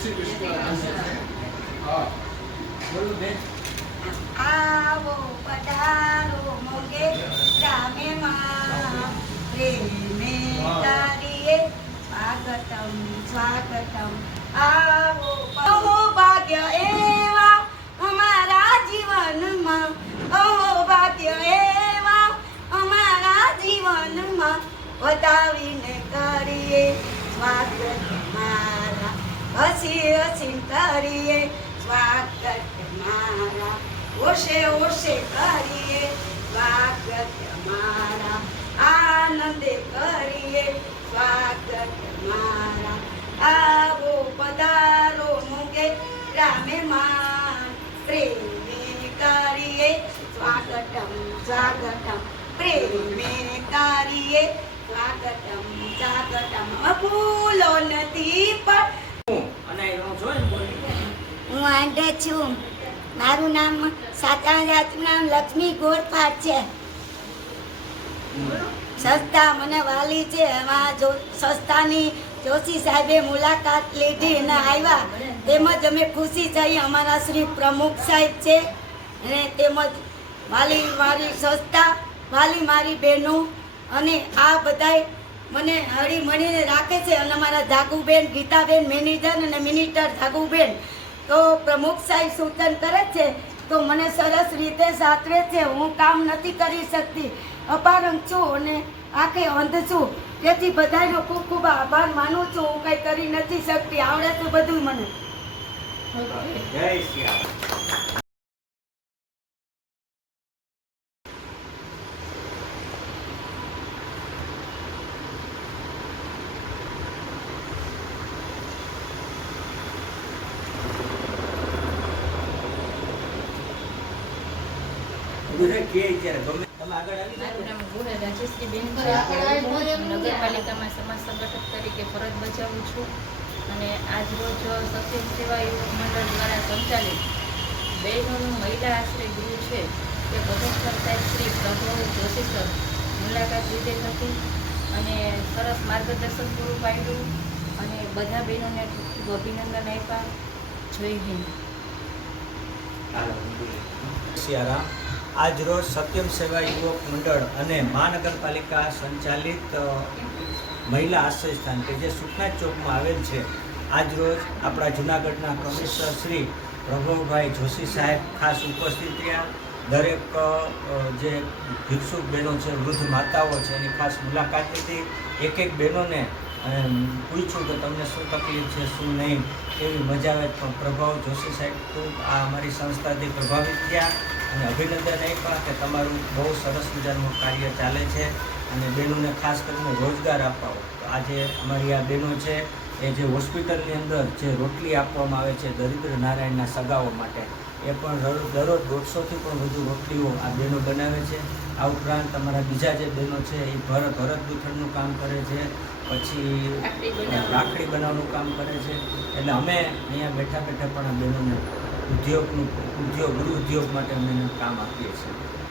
શ્રી કૃષ્ણ. હા બોલો બેન. આવો પધારો મોગે રામે માં પ્રેમે તારીએ સ્વાગતમ સ્વાગતમ. આવો અહો ભાગ્ય એવા અમારા જીવનમાં, અહો ભાગ્ય એવા અમારા જીવનમાં વધાવીને કરીએ સ્વાગત મારા, હસી હસી કરીએ સ્વાગત મારા, ઓશે ઓશે કરીએ સ્વાગત મારા, આનંદે કરીએ સ્વાગત મારા. આવો પધારો મોગે રામે માં પ્રેમે કરીએ સ્વાગતમ સ્વાગતમ, પ્રેમે કરીએ સ્વાગતમ સ્વાગતમ. ભૂલો નથી પણ હું આંધે છું. મારું નામ સાતારાનું નામ લક્ષ્મી ગોરપાટ છે. સંસ્થા મને વાલી છે. એમાં સંસ્થાની જોશી સાહેબે મુલાકાત લીધી અને આવ્યા, તેમજ અમે ખુશી થઈ. અમારા શ્રી પ્રમુખ સાહેબ છે અને તેમજ વાલી મારી સંસ્થા, વાલી મારી બહેનો અને આ બધાય મને હળી મળીને રાખે છે. અને અમારા જાગુબેન, ગીતાબેન મેનેજર અને મિનિસ્ટર જાગુબેન તો પ્રમુખ સાહેબ સૂચન કરે છે તો મને સરસ રીતે સાચવે છે. હું કામ નથી કરી શકતી, અપારંગ છું અને આંખે અંધ છું. તેથી બધાનો ખૂબ ખૂબ આભાર માનું છું. હું કંઈ કરી નથી શકતી, આવડે તો બધું મને. જય શ્રી રામ. મારું નામ ગોહે રાજેશ્રીબેન છે. નગરપાલિકામાં સમાજ સંગઠક તરીકે ફરજ બજાવું છું અને આજ રોજ સત્યમ સેવા યુવક મંડળ દ્વારા સંચાલિત બહેનોનું મહિલા આશ્રય ગૃહ છે તે કમિશનર સાહેબ શ્રી પ્રભુ જોશી સર મુલાકાત લીધેલ હતી અને સરસ માર્ગદર્શન પૂરું પાડ્યું અને બધા બહેનોને ખૂબ ખૂબ અભિનંદન આપ્યા. જય હિન્દ. સિયારામ. આજ રોજ સત્યમ સેવા યુવક મંડળ અને મહાનગરપાલિકા સંચાલિત મહિલા આશ્રય સ્થાન કે જે સુખનાથ ચોકમાં આવેલ છે, આજ રોજ આપણા જૂનાગઢના કમિશનર શ્રી પ્રભુભાઈ જોશી સાહેબ ખાસ ઉપસ્થિત રહ્યા. દરેક જે ભિક્ષુક બહેનો છે, વૃદ્ધ માતાઓ છે, એની ખાસ મુલાકાત લીધી. એક એક બહેનોને પૂછ્યું કે તમને શું તકલીફ છે, શું નહીં, એવી મજા આવે. પણ પ્રભાવ જોશી સાહેબ ખૂબ આ અમારી સંસ્થાથી પ્રભાવિત થયા અને અભિનંદન આપ્યા કે તમારું બહુ સરસ મજાનું કાર્ય ચાલે છે અને બહેનોને ખાસ કરીને રોજગાર અપાવો. તો આજે અમારી આ બહેનો છે એ જે હોસ્પિટલની અંદર જે રોટલી આપવામાં આવે છે દરિદ્ર નારાયણના સગાઓ માટે, એ પણ દરરોજ 150થી પણ વધુ રોટલીઓ આ બહેનો બનાવે છે. આ ઉપરાંત અમારા બીજા જે બહેનો છે એ ભરત ગૂંથણનું કામ કરે છે, પછી રાખડી બનાવવાનું કામ કરે છે. એટલે અમે અહીંયા બેઠા બેઠા પણ આ બહેનોને ગૃહ ઉદ્યોગ માટે અમે કામ આપીએ છીએ.